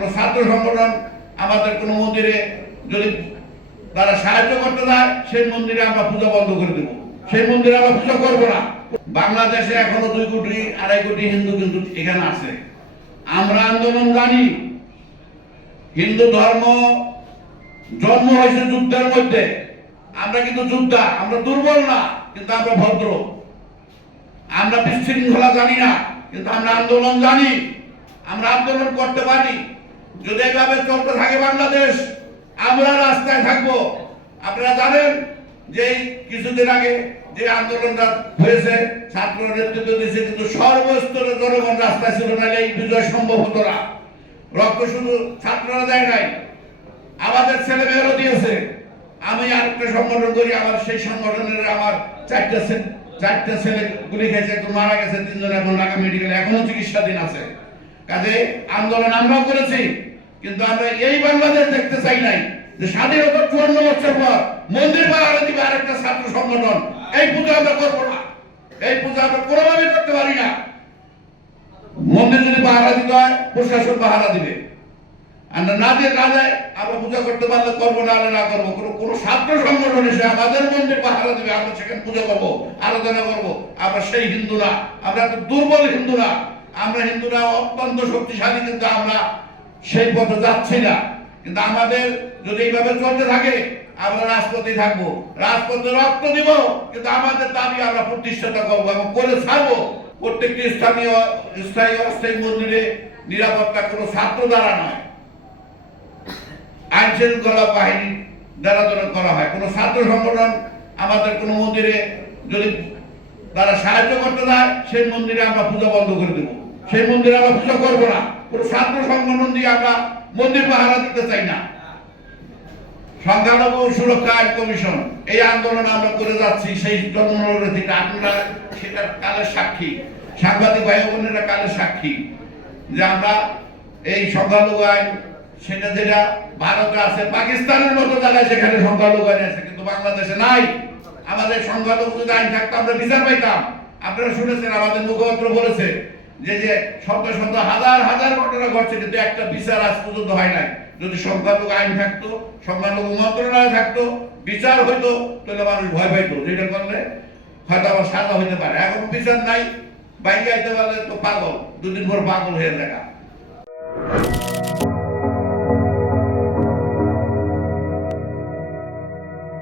কোনো ছাত্র সংগঠন আমাদের কোনো মন্দিরে যদি তারা সাহায্য করতে যায়, সেই মন্দিরে আমরা পূজা বন্ধ করে দেব, সেই মন্দিরে আমরা পূজা করবো না। বাংলাদেশে এখনো 2 কোটি 2.5 কোটি হিন্দু কিন্তু এখানে আছে। আমরা আন্দোলন জানি, হিন্দু ধর্ম জন্ম হয়েছে যুদ্ধের মধ্যে। আমরা কিন্তু যোদ্ধা, আমরা দুর্বল না, কিন্তু আমরা ভদ্র। আমরা বিশৃঙ্খলা জানি না, কিন্তু আমরা আন্দোলন জানি, আমরা আন্দোলন করতে পারি। যদি এভাবে চলতে থাকে বাংলাদেশ, আমরা রাস্তায় থাকবো। আপনারা জানেন যে কিছুদিন আগে যে আন্দোলনটা হয়েছে, ছাত্র নেতৃত্ব দিয়েছে, কিন্তু সর্বস্তরের জনগণ রাস্তায় ছিল না, এই বিজয় সম্ভব হতো না। রক্ত শুধু ছাত্ররা দেয় নাই, আমাদের ছেলে মেয়েরও দিয়েছে। আমি আরেকটা সংগঠন করি, আমার সেই সংগঠনের আমার চারটা ছেলে গুলি খেয়েছে, একজন মারা গেছে, 3 জন এখন ঢাকা মেডিকেলে এখনো চিকিৎসাধীন আছে। কাজে আন্দোলন আমরাও করেছি, কিন্তু আমরা এই বাংলাদেশ দেখতে চাই নাই যে স্বাধীনতার 54 বছর পর মন্দির পাহারা দিবে আরেকটা ছাত্র সংগঠন। এই পূজা আমরা করবো না, এই পূজা আমরা কোনোভাবে করতে পারি না। মন্দির যদি পাহারা দিতে হয়, প্রশাসন পাহারা দিবে। আমরা না দিয়ে না যায়, আমরা পূজা করতে পারলে করবো, না হলে না করবো। কোনো ছাত্র সংগঠন এসে আমাদের মন্দির পাহারা দিবে, আমরা সেখানে পূজা করবো, আরাধনা করবো। আমরা সেই হিন্দু না, আমরা দুর্বল হিন্দু না। আমরা হিন্দুরা অত্যন্ত শক্তিশালী, কিন্তু আমরা সেই পথে যাচ্ছি না। কিন্তু আমাদের যদি এইভাবে চলতে থাকে, আমরা রাজপথে থাকবো, রাজপথে রক্ত দিব, কিন্তু আমাদের দাবি আমরা প্রতিষ্ঠাতা করবো এবং করে ছাড়বো। প্রত্যেকটি স্থায়ী অস্থায়ী মন্দিরে নিরাপত্তা কোনো ছাত্র দ্বারা নয়, আইন শৃঙ্খলা বাহিনী দ্বারা করা হয়। কোনো ছাত্র সংগঠন আমাদের কোনো মন্দিরে যদি তারা সাহায্য করতে যায়, সেই মন্দিরে আমরা পূজা বন্ধ করে দেব, সেই মন্দিরে আমরা পূজা করবো না। কোনো ছাত্র সংগঠন দিয়ে আমরা মন্দির পাহারা দিতে চাই না। সংখ্যালঘু সুরক্ষা আইন কমিশন, এই আন্দোলন আমরা করে যাচ্ছি, সেই জন্মরথীটা আপনারা সেটার কালের সাক্ষী, সাংবাদিক ভাই বোনেরা কালের সাক্ষী যে আমরা এই সংখ্যালঘু আইন, সেটা যেটা ভারতে আছে, পাকিস্তানের মতো জায়গায় সেখানে সংখ্যালঘু আইন আছে, কিন্তু বাংলাদেশে নাই। আমাদের সংখ্যালঘু যদি আইন থাকতো আমরা বিচার পাইতাম। আপনারা শুনেছেন, আমাদের মুখপাত্র বলেছে যে শত শত হাজার হাজার ঘটনা ঘটছে, কিন্তু একটা বিচার আজ পর্যন্ত হয় নাই। যদি সংখ্যালঘু আইন থাকতো, সংখ্যালঘু মন্ত্রণালয় থাকতো, বিচার হইতো, তাহলে মানুষ ভয় পাইতো, যেটা করলে হয়তো আবার সাজা হইতে পারে। এখন বিচার নাই, বাইকে আইতে পারলে তো পাগল, 2 দিন পর পাগল হয়ে দেখা।